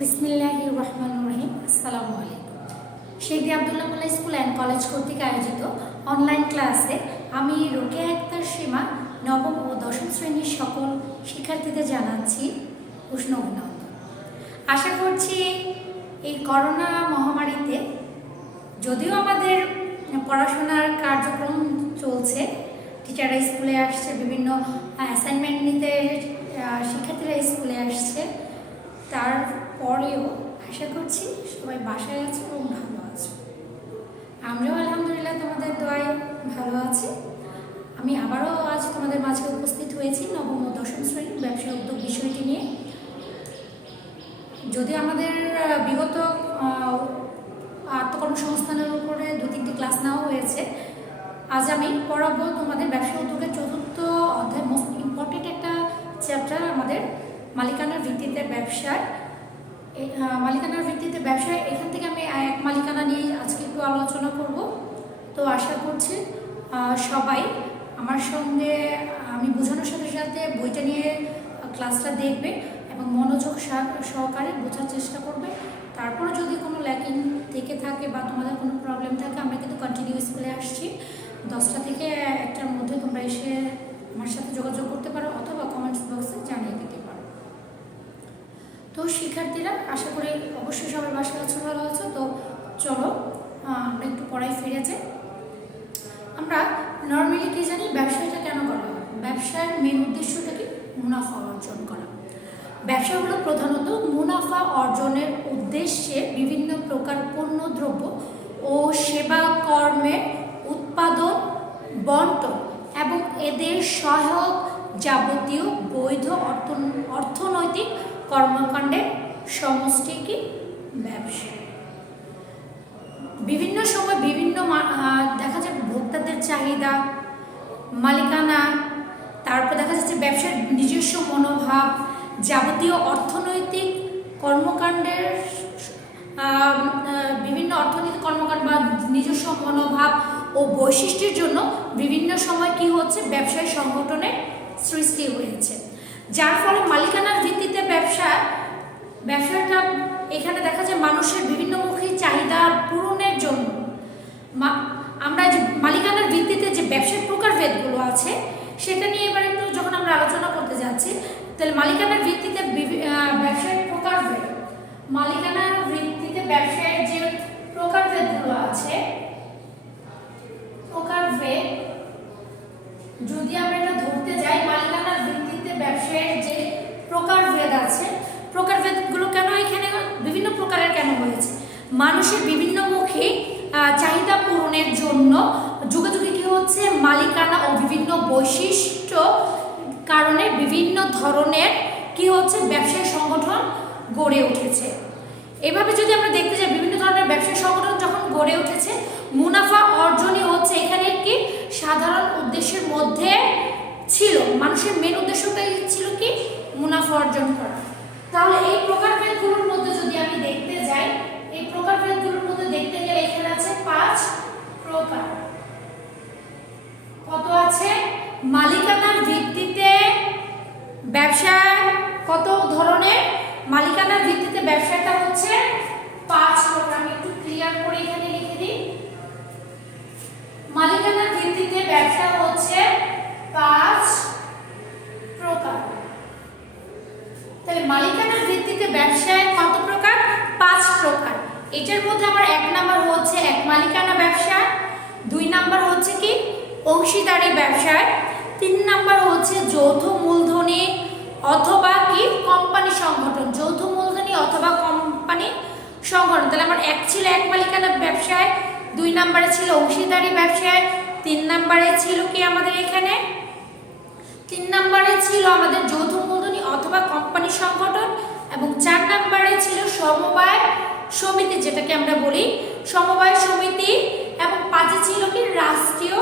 বিসমিল্লাহির রহমানির রহিম। আসসালামু আলাইকুম। শেখ আব্দুল্লাহ মোল্লা স্কুল অ্যান্ড কলেজ কর্তৃক আয়োজিত অনলাইন ক্লাসে আমি রোকেয়া আক্তার সীমা নবম ও দশম শ্রেণীর সকল শিক্ষার্থীদের জানাচ্ছি উষ্ণ অভিনন্দন। আশা করছি এই করোনা মহামারীতে যদিও আমাদের পড়াশোনার কার্যক্রম চলছে, টিচাররা স্কুলে আসছে, বিভিন্ন অ্যাসাইনমেন্ট নিতে শিক্ষার্থীরা স্কুলে আসছে, তারপরেও আশা করছি সবাই বাসায় আছে এবং ভালো আছে। আমরাও আলহামদুলিল্লাহ তোমাদের দোয়ায় ভালো আছি। আমি আবারও আজ তোমাদের মাঝে উপস্থিত হয়েছি নবম ও দশম শ্রেণীর ব্যবসা উদ্যোগ বিষয়টি নিয়ে। যদি আমাদের বিগত আত্মকর্মসংস্থানের উপরে 2-3টি ক্লাস নেওয়া হয়েছে, আজ আমি পড়াবো তোমাদের ব্যবসা উদ্যোগের চতুর্থ অধ্যায়, মোস্ট ইম্পর্টেন্ট একটা চ্যাপ্টার আমাদের মালিকানার ভিত্তিতে ব্যবসায়। মালিকানার ভিত্তিতে ব্যবসায় এখান থেকে আমি এক মালিকানা নিয়ে আজকে একটু আলোচনা করব। তো আশা করছি সবাই আমার সঙ্গে আমি বোঝানোর সাথে সাথে বইটা নিয়ে ক্লাসটা দেখবে এবং মনোযোগ সহকারে বোঝার চেষ্টা করবে। তারপর যদি কোনো ল্যাকিং থেকে থাকে বা তোমাদের কোনো প্রবলেম থাকে, আমরা কিন্তু কন্টিনিউ স্কুলে আসছি, 10টা থেকে 1টার মধ্যে তোমরা এসে আমার সাথে যোগাযোগ করতে পারো অথবা কমেন্টস বক্সে জানিয়ে দিতে পারো। তো শিক্ষার্থীরা আশা করি অবশ্যই সবাই বাসায় আছো, ভালো আছো। তো চলো আমরা একটু পড়ায় ফিরে যাই। আমরা নর্মালি কি জানি, ব্যবসাটা কেন করা হয়? ব্যবসার মেন উদ্দেশ্যটা কি? মুনাফা অর্জন করা। ব্যবসা হলো প্রধানত মুনাফা অর্জনের উদ্দেশ্যে বিভিন্ন প্রকার পণ্য দ্রব্য ও সেবা কর্মের উৎপাদন, বন্টন এবং এদের সহায়ক যাবতীয় বৈধ অর্থনৈতিক কর্মকাণ্ডের সমষ্টি কি ব্যবসা। বিভিন্ন সময় বিভিন্ন দেখা যায় ভোক্তাদের চাহিদা, মালিকানা, তারপর দেখা যাচ্ছে ব্যবসার নিজস্ব মনোভাব, যাবতীয় অর্থনৈতিক কর্মকাণ্ডের বিভিন্ন অর্থনৈতিক কর্মকাণ্ড বা নিজস্ব মনোভাব ও বৈশিষ্ট্যের জন্য বিভিন্ন সময় কি হচ্ছে, ব্যবসায় সংগঠনের সৃষ্টি হয়েছে, যার ফলে মালিকানার ভিত্তিতে ব্যবসাটা এখানে দেখা যায় মানুষের বিভিন্নমুখী চাহিদা পূরণের জন্য। আমরা যে মালিকানার ভিত্তিতে যে ব্যবসার প্রকারভেদগুলো আছে সেটা নিয়ে এবার একটু যখন আমরা আলোচনা করতে যাচ্ছি, তাহলে মালিকানার ভিত্তিতে ব্যবসার প্রকারভেদ, মালিকানার ভিত্তিতে ব্যবসায়ের যে প্রকারভেদগুলো আছে, প্রকারভেদ যদি আমরা এটা ধরতে যাই, মালিকানার ভিত্তিতে ব্যবসায়ের যে প্রকারভেদ আছে, প্রকারভেদগুলো কেন এখানে বিভিন্ন প্রকারের কেন হয়েছে? মানুষের বিভিন্নমুখী চাহিদা পূরণের জন্য যুগে যুগে কি হচ্ছে, মালিকানা ও বিভিন্ন বৈশিষ্ট্য কারণে বিভিন্ন ধরনের কি হচ্ছে, ব্যবসায়ী সংগঠন গড়ে উঠেছে। এভাবে যদি আমরা দেখতে যাই, বিভিন্ন ধরনের ব্যবসায়ী সংগঠন যখন গড়ে উঠেছে, মুনাফা অর্জনই হচ্ছে এখানে কি সাধারণ উদ্দেশ্যের মধ্যে ছিল। মানুষের মেন উদ্দেশ্যটাই ছিল কি, মুনাফা অর্জন করা। তাহলে এই প্রকারভেদগুলোর মধ্যে যদি আমি দেখতে যাই, এই প্রকারভেদগুলোর মধ্যে দেখতে গেলে এখানে আছে 5 প্রকার। কত আছে? মালিকানার ভিত্তিতে ব্যবসা কত ধরনের? মালিকানার ভিত্তিতে ব্যবসাটা হচ্ছে 5 প্রকার। আমি একটু ক্লিয়ার করে এখানে লিখে দিই। মালিকানার ভিত্তিতে ব্যবসা হচ্ছে 5 প্রকার। তাহলে মালিকানার ভিত্তিতে ব্যবসায় কত প্রকার? 5 প্রকার। এটার মধ্যে আমার 1 নাম্বার হচ্ছে এক মালিকানা ব্যবসা, 2 নাম্বার হচ্ছে কি অংশীদারি ব্যবসায়, 3 নাম্বার হচ্ছে যৌথ মূলধনী অথবা কি কোম্পানি সংগঠন, যৌথ মূলধনী অথবা কোম্পানি সংগঠন। তাহলে আমার 1 ছিল এক মালিকানা ব্যবসায়, 2 নাম্বারে ছিল অংশীদারি ব্যবসায়, 3 নাম্বারে ছিল কি আমাদের এখানে 3 নাম্বারে ছিল আমাদের যৌথ মূলধনী অথবা কোম্পানি সংগঠন, এবং 4 নাম্বারে ছিল সমবায় সমিতি, যেটাকে আমরা বলি সমবায় সমিতি, এবং 5 ছিল কি রাষ্ট্রীয়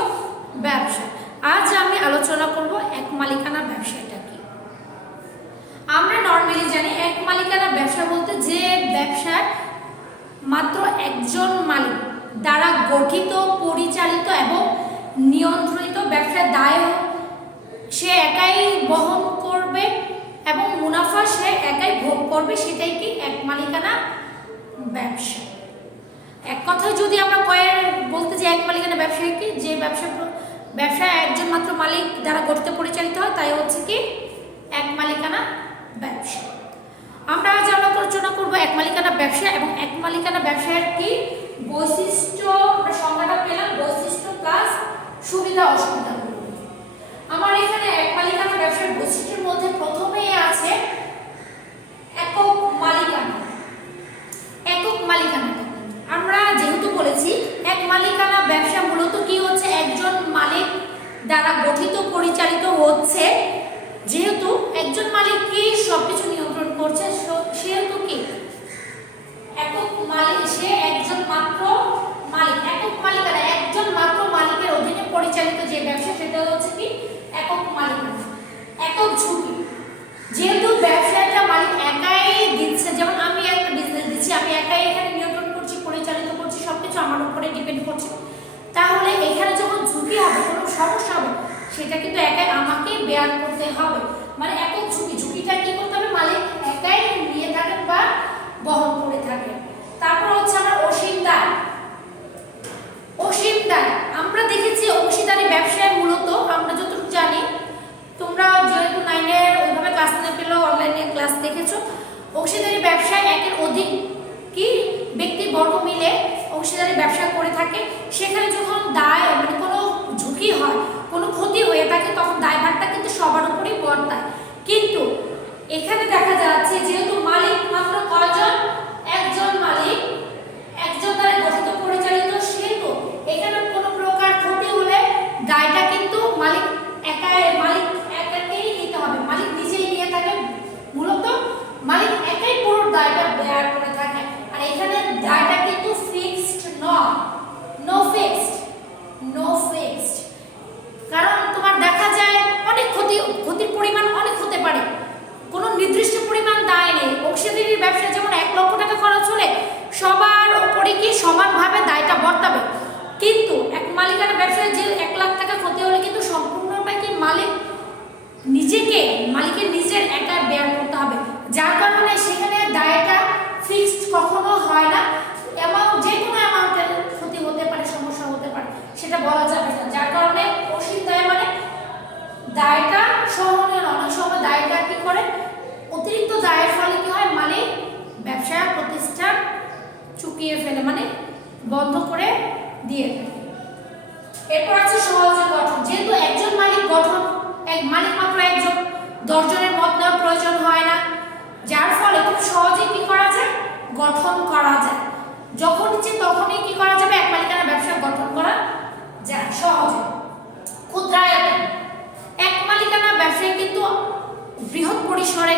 ব্যবসা। আজ আমি আলোচনা করব এক মালিকানা ব্যবসাটা কি। আমরা নরমালি জানি এক মালিকানা ব্যবসা বলতে যে ব্যবসার মাত্র একজন মালিক দ্বারা গঠিত, পরিচালিত এবং নিয়ন্ত্রিত, ব্যবসার দায় সে একাই বহন করবে এবং মুনাফা সে একাই ভোগ করবে, সেটাই কি এক মালিকানা ব্যবসা। এক কথায় যদি আমরা বলতে যে এক মালিকানা ব্যবসা কি, যে ব্যবসা একজন মাত্র মালিক দ্বারা গঠিত পরিচালিত হয়, তাই হচ্ছে কি এক মালিকানা ব্যবসা। আমরা আজ আলোচনা করব এক মালিকানা ব্যবসা এবং এক মালিকানা ব্যবসার কি বৈশিষ্ট্য। আমরা সংজ্ঞাটা পেলাম, বৈশিষ্ট্য প্লাস সুবিধা অসুবিধা। আমার এখানে এক মালিকানা ব্যবসার বৈশিষ্ট্যের মধ্যে প্রথমেই আছে একক মালিকানা। একক মালিকানা আমরা যেহেতু বলেছি এক মালিকানা ব্যবসা মূলত কি হচ্ছে, একজন মালিক দ্বারা গঠিত পরিচালিত হচ্ছে। যেহেতু একজন মালিক কি সবকিছু নিয়ন্ত্রণ করছে, সেহেতু কি একক মালিক, সে একজন মাত্র মালিক। একক মালিকানা একজন মাত্র মালিকের অধীনে পরিচালিত যে ব্যবসা, সেটা হচ্ছে কি একক মালিকানা। একক ঝুঁকি, যেহেতু ব্যবসাটা মালিক একাই দিচ্ছে, যেমন আমি একটা বিজনেস দিচ্ছি, আমি একাই এখানে নিয়ন্ত্রণ করছি, পরিচালিত করছি, সবকিছু আমার উপরে ডিপেন্ড করছে। তাহলে এখানে যখন ঝুঁকি হবে, কোনো সমস্যা হবে, সেটা কিন্তু একাই আমাকে বেয়ার করতে হবে। মানে একক ঝুঁকি, ঝুঁকিটা কি করতে হবে, মালিক একাই নিয়ে থাকেন বা বহন করে থাকেন। তারপর হচ্ছে আমার অসীম দায়। অসীম দায় আমরা দেখেছি অংশীদারি ব্যবসায় মূলত, আমরা যতটুকু জানি, তোমরা যেহেতু 9-এর ওইভাবে ক্লাস না পেলেও অনলাইনে ক্লাস দেখেছো, অংশীদারি ব্যবসায় একের অধিক কি ব্যক্তিবর্গ মিলে অংশীদারি ব্যবসা করে থাকে। সেখানে যখন দায় মানে কোনো ঝুঁকি হয়, কোনো ক্ষতি হয়ে থাকে, তখন দায়ভারটা কিন্তু সবার উপরেই বর্তায়। কিন্তু এখানে দেখা যাচ্ছে যেহেতু মালিক মাত্র কয়জন, একজন মালিক, একজন দ্বারা গঠিত পরিচালিত, সেহেতু এখানে কোনো প্রকার ক্ষতি হলে দায়টা কিন্তু মালিক একাই নিতে হবে। মালিক নিজেই নিয়ে থাকে, মূলত মালিক একাই পুরো দায়টা বেয়ার করে থাকে। আর এখানে দায়টা কিন্তু ফিক্সড নয়, নো ফিক্সড। কারণ তোমার দেখা যায় অনেক ক্ষতির পরিমাণ অনেক হতে পারে, কোনো নির্দিষ্ট পরিমাণ দায় নেই। অংশীদারি ব্যবসা যেমন 1 লক্ষ টাকা খরচ হলে সবার উপরে কি সমানভাবে দায়টা বর্তাবে, কিন্তু এক মালিকানা ব্যবসায় যে 1 লাখ টাকা ক্ষতি হলে কিন্তু সম্পূর্ণটাই কি মালিকের নিজের একা বেয়ার করতে হবে। যার কারণে সেখানে দায়টা ফিক্সড কখনো হয় না, যে কোনো অ্যামাউন্টের ক্ষতি হতে পারে, সমস্যা হতে পারে, সেটা বলা যাবে না। যার কারণে অসীম দায় মানে দায়টা সহনীয়। অনেক সময় দায়টা কি করে, অতিরিক্ত দায়ের ফলে কি হয়, মালিক ব্যবসা প্রতিষ্ঠান চুকিয়ে ফেলে, মানে বন্ধ করে দিয়ে থাকে। এরপর আছে সহজে গঠন। যেহেতু একজন মালিক মালিক মাত্র একজন, 10 জনের মত নেওয়ার প্রয়োজন হয় না, যার ফলে খুব সহজে কি করা যায়, গঠন করা যায়। যখন ইচ্ছে তখনই কি করা যাবে, এক মালিকানা ব্যবসা গঠন করা যায় সহজে। ক্ষুদ্রায়তন, এক মালিকানা ব্যবসায় কিন্তু বৃহৎ পরিসরে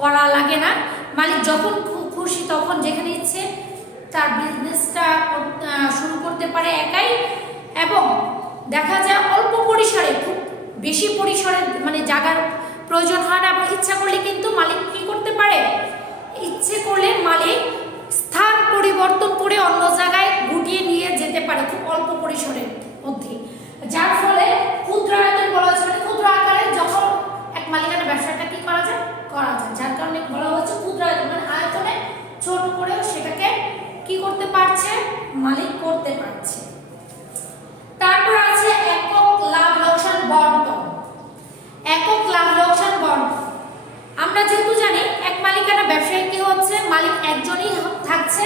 করা লাগে না। মালিক যখন খুশি তখন যেখানে ইচ্ছে তার বিজনেসটা শুরু করতে পারে একাই, এবং দেখা যায় অল্প পরিসরে, খুব বেশি পরিসরে মানে জায়গার প্রয়োজন হয় না। এবং ইচ্ছা করলে কিন্তু মালিক কি করতে পারে, ইচ্ছে করলে মালিক স্থান পরিবর্তন করে অন্য জায়গায় গুটিয়ে নিয়ে যেতে পারে খুব অল্প পরিসরের মধ্যে। যার ফলে ক্ষুদ্রায়তন বলা হচ্ছে, মানে ক্ষুদ্র আকারে যখন এক মালিকানা ব্যবসাটা কি করা যায়, যার কারণে বলা হচ্ছে ক্ষুদ্রায়তন, মানে আয়তনে ছোট করেও সেটাকে কি করতে পারছে, মালিক করতে পারছে। তারপর আছে একক লাভ লোকসান বন্টন। একক লাভ লোকসান বন্টন আমরা যেহেতু জানি এক মালিকানা ব্যবসায় কি হচ্ছে, মালিক একজনই থাকছে।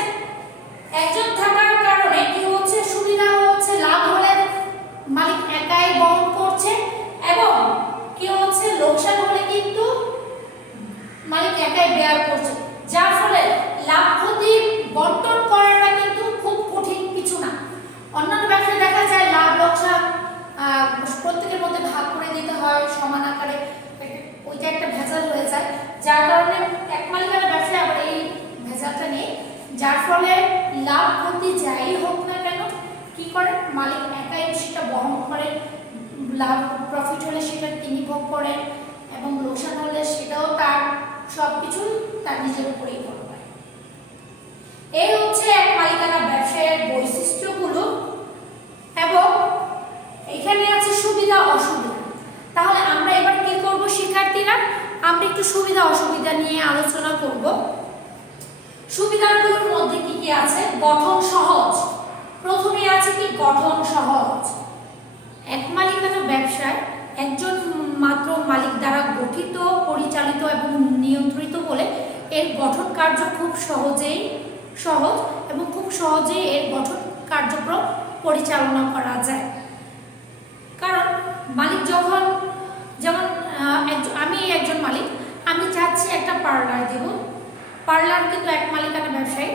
একজন থাকার কারণে কি হচ্ছে, সুবিধা হচ্ছে লাভ হলে মালিক একাই বহন করছে, এবং কি হচ্ছে লোকসান হলে কিন্তু মালিক একাই বেয়ার করছে। যার ফলে লাভ ক্ষতি বন্টন করাটা কিন্তু খুব কঠিন কিছু না। অন্যান্য ব্যবসায় দেখা যায় লাভ লোকসান প্রত্যেকের মধ্যে ভাগ করে দিতে হয় সমান আকারে, ওইটা একটা ভেজাল হয়ে যায়। যার কারণে এক মালিকানা ব্যবসায় আবার এই ভেজালটা নেই, যার ফলে লাভ ক্ষতি যাই হোক না কেন কি করে, মালিক একাই সেটা বহন করে। লাভ প্রফিট হলে সেটা তিনি ভোগ করেন, এবং লোকসান হলে সেটাও তার, সবকিছু তার নিজের উপরেই করতে হয়। এই হচ্ছে এক মালিকানা ব্যবসায়ের বৈশিষ্ট্যগুলো, এবং এখানে আছে সুবিধা অসুবিধা। তাহলে আমরা এবার কি করব শিক্ষার্থীরা, আমরা একটু সুবিধা অসুবিধা নিয়ে আলোচনা করব। সুবিধাগুলোর মধ্যে কি কি আছে? গঠন সহজ। প্রথমে আছে কি? গঠন সহজ। এক মালিকানা ব্যবসায় একজন মাত্র মালিক দ্বারা গঠিত, পরিচালিত এবং নিয়ন্ত্রিত বলে এর গঠন কার্য খুব সহজ এবং খুব সহজেই এর গঠন কার্যক্রম পরিচালনা করা যায়। কারণ মালিক যেমন আমি একজন মালিক, আমি চাচ্ছি একটা পার্লার দেব। পার্লার কিন্তু এক মালিকানা ব্যবসায়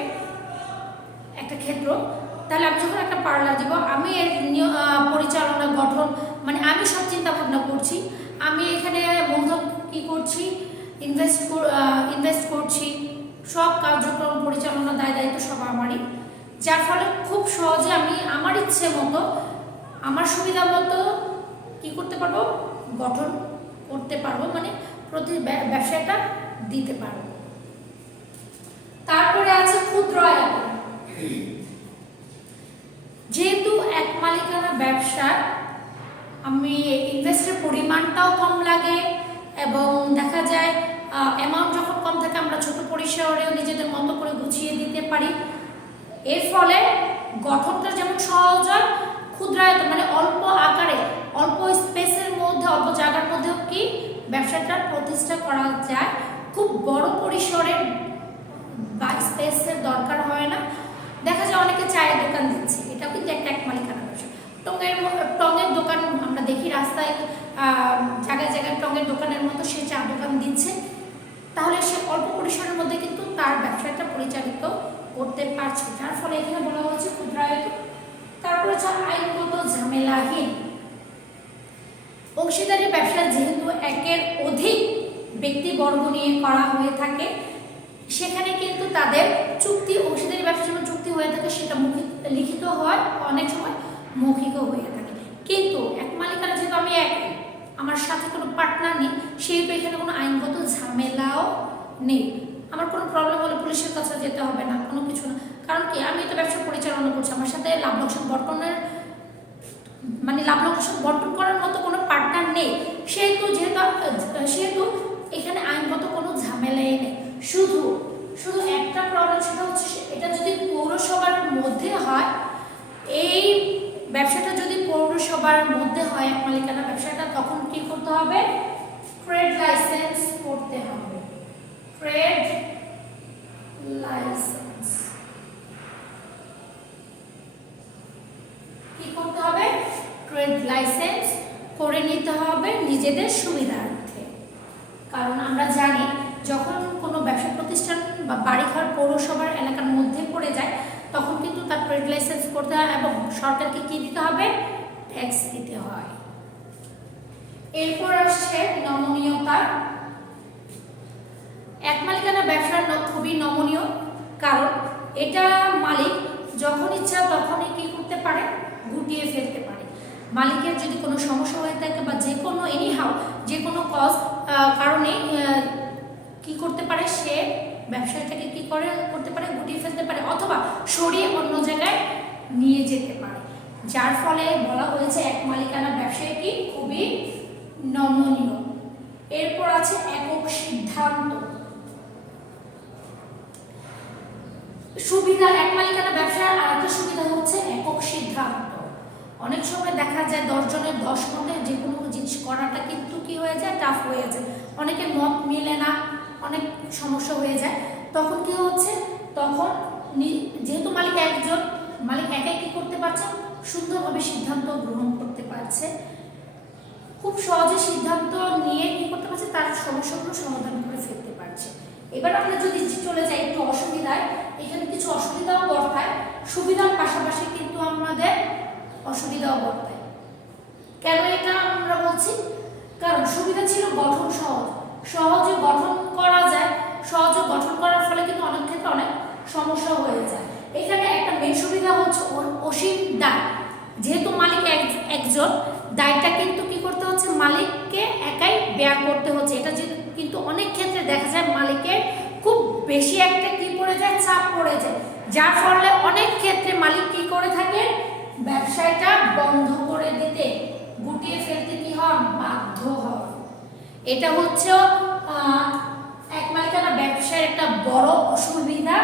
একটা ক্ষেত্র। তাহলে আমি যখন একটা পার্লার দিব, আমি এর পরিচালনা গঠন মানে আমি সব চিন্তা ভাবনা করছি। আমি এখানে মূলধন কি করছি, ইনভেস্ট করছি, সব কার্যক্রম পরিচালনা দায়িত্ব সব আমারই। যার ফলে খুব সহজে আমি আমার ইচ্ছে মতো, আমার সুবিধা মতো কি করতে পারবো? গঠন করতে পারবো, মানে প্রতি ব্যবসাটা দিতে পারবো। তারপরে আছে ক্ষুদ্র আয়তন। যেহেতু এক মালিকানা ব্যবসা, আমি ইনভেস্টের পরিমাণটাও কম লাগে এবং দেখা যায় অ্যামাউন্ট যখন কম থাকে আমরা ছোট পরিসরেও নিজেদের মতো করে গুছিয়ে দিতে পারি। এর ফলে গঠনটা যেমন সহজ হয়, ক্ষুদ্রায়তন মানে অল্প আকারে, অল্প স্পেসের মধ্যে, অল্প জায়গার মধ্যেও কি ব্যবসাটা প্রতিষ্ঠা করা যায়। খুব বড় পরিসরের বা স্পেসের দরকার হয় না। দেখা যায় অনেকে চায়ের দোকান দিচ্ছে, এটাও কিন্তু একটা এক মালিকানা ব্যবসা। টঙের দোকান আমরা দেখি রাস্তায়, জায়গায় জায়গায় টঙের দোকানের মতো সে চা দোকান দিচ্ছে। তাহলে সে অল্প পরিসরের মধ্যে কিন্তু তার ব্যবসাটা পরিচালিত করতে পারছে, যার ফলে এখানে বলা হচ্ছে ক্ষুদ্রায়তন। তারপর হচ্ছে আইনগত ঝামেলাহীন। অংশীদারি ব্যবসা যেহেতু একের অধিক ব্যক্তিবর্গ নিয়ে করা হয়ে থাকে, সেখানে কিন্তু তাদের চুক্তি, অংশীদারি ব্যবসা যেমন চুক্তি হয়ে থাকে সেটা লিখিত হয়, অনেক সময় মৌখিকও হয়ে থাকে। কিন্তু এক মালিকানা যেহেতু আমি আমার সাথে কোনো পার্টনার নেই, সেহেতু এখানে কোনো আইনগত ঝামেলাও নেই। আমার কোনো প্রবলেম হলে পুলিশের কাছে যেতে হবে না, কোনো কিছু না। কারণ কি, আমি তো ব্যবসা পরিচালনা করছি, আমার সাথে লাভ লোকসান বন্টন করার মতো কোনো পার্টনার নেই। সেহেতু এখানে আইনগত কোনো ঝামেলাই নেই। শুধু একটা প্রবলেম, সেটা হচ্ছে এটা যদি পৌরসভার মধ্যে হয়, এই ব্যবসাটা যদি পৌরসভার মধ্যে হয় এক মালিকানা ব্যবসাটা, তখন কি করতে হবে? ট্রেড লাইসেন্স করতে হবে। ট্রেড লাইসেন্স কি করতে হবে? ট্রেড লাইসেন্স করে নিতে হবে নিজেদের সুবিধার্থে। কারণ আমরা জানি যখন কোনো ব্যবসা প্রতিষ্ঠান বা বাড়িঘর পৌরসভার এলাকার মধ্যে পড়ে যায়, তখন কিন্তু তার ট্রেড লাইসেন্স করতে হয় এবং সরকারকে কি দিতে হবে? ট্যাক্স দিতে হয়। এরপর আসছে নমনীয়তা। এক মালিকানা ব্যবসার খুবই নমনীয়, কারণ এটা মালিক যখন ইচ্ছা তখনই কি করতে পারে? গুটিয়ে ফেলতে পারে। মালিকের যদি কোনো সমস্যা হয়ে থাকে বা যে কোনো কারণে কি করতে পারে? সে ব্যবসাটাকে করতে পারে? গুটিয়ে ফেলতে পারে, অথবা সরিয়ে অন্য জায়গায় নিয়ে যেতে পারে। যার ফলে বলা হয়েছে এক মালিকানা ব্যবসায় কি খুবই নমনীয়। এরপর আছে একক সিদ্ধান্ত। সুবিধা, এক মালিকানা ব্যবসার আরেকটা সুবিধা হচ্ছে একক সিদ্ধান্ত। অনেক সময় দেখা যায় 10 জনের 10 মতে যে কোনো জিনিস করাটা কিন্তু কি হয়ে যায়? টাফ হয়ে যায়। অনেকের মত মিলে না, অনেক সমস্যা হয়ে যায়। তখন কি হচ্ছে? তখন যেহেতু মালিক একাই কি করতে পারছে? সুন্দরভাবে সিদ্ধান্ত গ্রহণ করতে পারছে, খুব সহজে সিদ্ধান্ত নিয়ে কি করতে পারছে? তার সমস্যাগুলো সমাধান করে ফেলতে পারছে। এবার আমরা যদি চলে যাই একটু অসুবিধায়, এখানে কিছু অসুবিধাও বর্তায়। সুবিধার পাশাপাশি কিন্তু আমাদের অসুবিধাও বর্তায়। কেন এটা আমরা বলছি? কারণ সুবিধা ছিল গঠন সহজে গঠন করা যায়। সহজে গঠন করার ফলে কিন্তু অনেক ক্ষেত্রে অনেক সমস্যা হয়ে যায়। এখানে একটা মেন সুবিধা হচ্ছে অসীম দায়। যেহেতু মালিক একজন, দায়টা কিন্তু কি করতে হচ্ছে? মালিককে একাই বেয়ার করতে হচ্ছে। এটা কিন্তু অনেক ক্ষেত্রে দেখা যায় মালিকের খুব বেশি একটা কি পড়ে যায়? চাপ পড়ে যায়। যার ফলে অনেক ক্ষেত্রে মালিক কি করে থাকে? ব্যবসাটা বন্ধ করে দিতে, গুটিয়ে ফেলতে কি হন? বাধ্য হন। এটা হচ্ছে এক মালিকানা ব্যবসার একটা বড় অসুবিধা।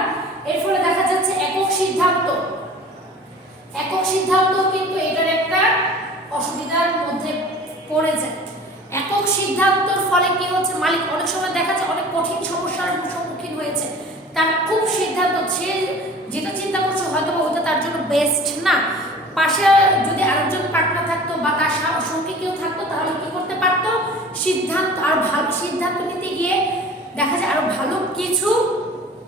এর ফলে দেখা যাচ্ছে একক সিদ্ধান্ত কিন্তু এটার একটা অসুবিধার মধ্যে পড়ে যায়। একক সিদ্ধান্তর ফলে কি হচ্ছে, মালিক অনেক সময় দেখা যায় অনেক কঠিন সমস্যার সম্মুখীন হয়েছে, তার খুব সিদ্ধান্ত, সে যেটা চিন্তা করছে হয়তো ওইটা তার জন্য বেস্ট না। পাশে যদি আরেকজন পার্টনার থাকতো বা তার সঙ্গে কেউ থাকতো তাহলে কি করতে পারতো, সিদ্ধান্ত আর ভালো সিদ্ধান্ত নিতে গিয়ে দেখা যায় আরো ভালো কিছু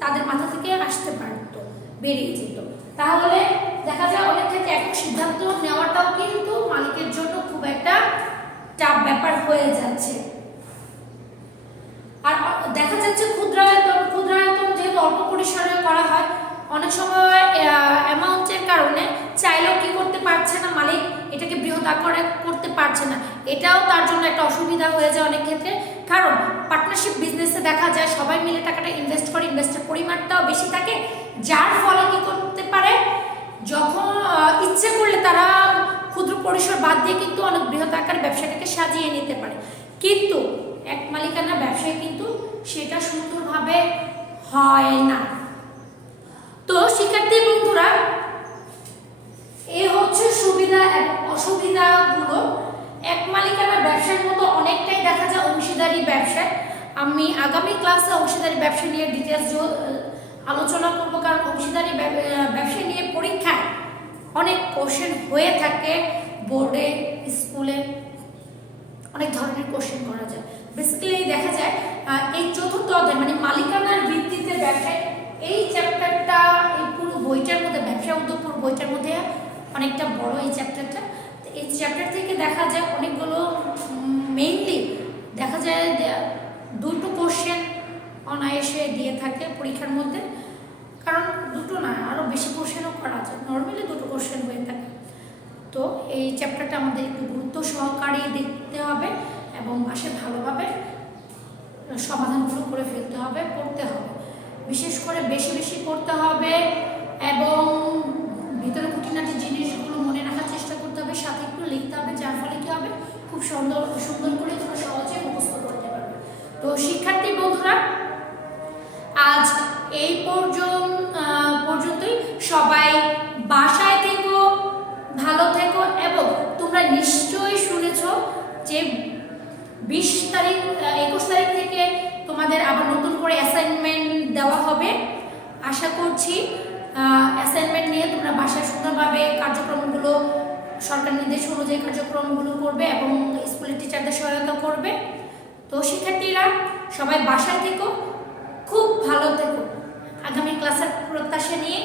তাদের মাথা থেকে আসতে পারতো, বেরিয়ে যেত। তাহলে দেখা যায় অনেক ক্ষেত্রে একক সিদ্ধান্ত নেওয়াটাও কিন্তু মালিকের জন্য খুব একটা চাপ ব্যাপার হয়ে যাচ্ছে। আর দেখা যাচ্ছে ক্ষুদ্রায়তন যেহেতু অল্প পরিসরে করা হয়, অনেক সময় অ্যামাউন্টের কারণে চাইলেও কি করতে পারছে না মালিক, এটাকে বৃহৎ আকারে করতে পারছে না। এটাও তার জন্য একটা অসুবিধা হয়ে যায় অনেক ক্ষেত্রে। কারণ পার্টনারশিপ বিজনেসে দেখা যায় সবাই মিলে টাকাটা ইনভেস্ট করে, ইনভেস্টের পরিমাণটাও বেশি থাকে, যার ফলে কি করতে পারে, যখন ইচ্ছে করলে তারা ক্ষুদ্র পরিসর বাদ দিয়ে কিন্তু অনেক বৃহৎ আকারে ব্যবসাটাকে সাজিয়ে নিতে পারে। কিন্তু এক মালিকানা ব্যবসায় কিন্তু সেটা সুন্দরভাবে হয় না। তো শিক্ষার্থী বন্ধুরা, এই হচ্ছে সুবিধা এবং অসুবিধাগুলো। এক মালিকানা ব্যবসার মতো অনেকটাই দেখা যায় অংশীদারি ব্যবসায়। আমি আগামী ক্লাসে অংশীদারি ব্যবসা নিয়ে ডিটেলস আলোচনা করব, কারণ অংশীদারি ব্যবসা নিয়ে পরীক্ষায় অনেক কোশ্চেন হয়ে থাকে, বোর্ডে স্কুলে অনেক ধরনের কোশ্চেন করা যায়। বেসিক্যালি দেখা যায় এই চতুর্থ অধ্যায় মানে মালিকানার ভিত্তিতে ব্যবসায়, এই চ্যাপ্টারটা এই পুরো বইটার মধ্যে, ব্যবসা উদ্যোগ পুরো বইটার মধ্যে অনেকটা বড় এই চ্যাপ্টারটা। এই চ্যাপ্টার থেকে দেখা যায় অনেকগুলো মেইনলি দেখা যায় দুটো কোশ্চেন অনায়াসে দিয়ে থাকে পরীক্ষার মধ্যে, কারণ দুটো না আরও বেশি কোশ্চেনও করা যায়, নর্মালি দুটো কোশ্চেন হয়ে থাকে। তো এই চ্যাপ্টারটা আমাদের একটু গুরুত্ব সহকারে দেখতে হবে এবং পাশে ভালোভাবে সমাধানগুলো করে ফেলতে হবে, পড়তে হবে, বিশেষ করে বেশি বেশি পড়তে হবে এবং ভিতরে খুঁটিনাটি জিনিসগুলো মনে রাখার চেষ্টা করতে হবে, সাথে একটু লিখতে হবে, যার ফলে কী হবে, খুব সুন্দর করে তোমরা সহজে মুখস্থ করতে পারবে। তো শিক্ষার্থী বন্ধুরা, আজ এই পর্যন্তই। সবাই বাসায় থেকো, ভালো থেকো, এবং তোমরা নিশ্চয়ই শুনেছ যে 21 তারিখ থেকে তোমাদের আবার নতুন করে অ্যাসাইনমেন্ট দেওয়া হবে। আশা করছি অ্যাসাইনমেন্ট নিয়ে তোমরা বাসায় সুন্দরভাবে কার্যক্রমগুলো, সরকার নির্দেশ অনুযায়ী কার্যক্রমগুলো করবে এবং স্কুলের টিচারদের সহায়তা করবে। তো শিক্ষার্থীরা সবাই বাসায় থেকো, খুব ভালো থেকো। আগামী ক্লাসের প্রত্যাশা নিয়ে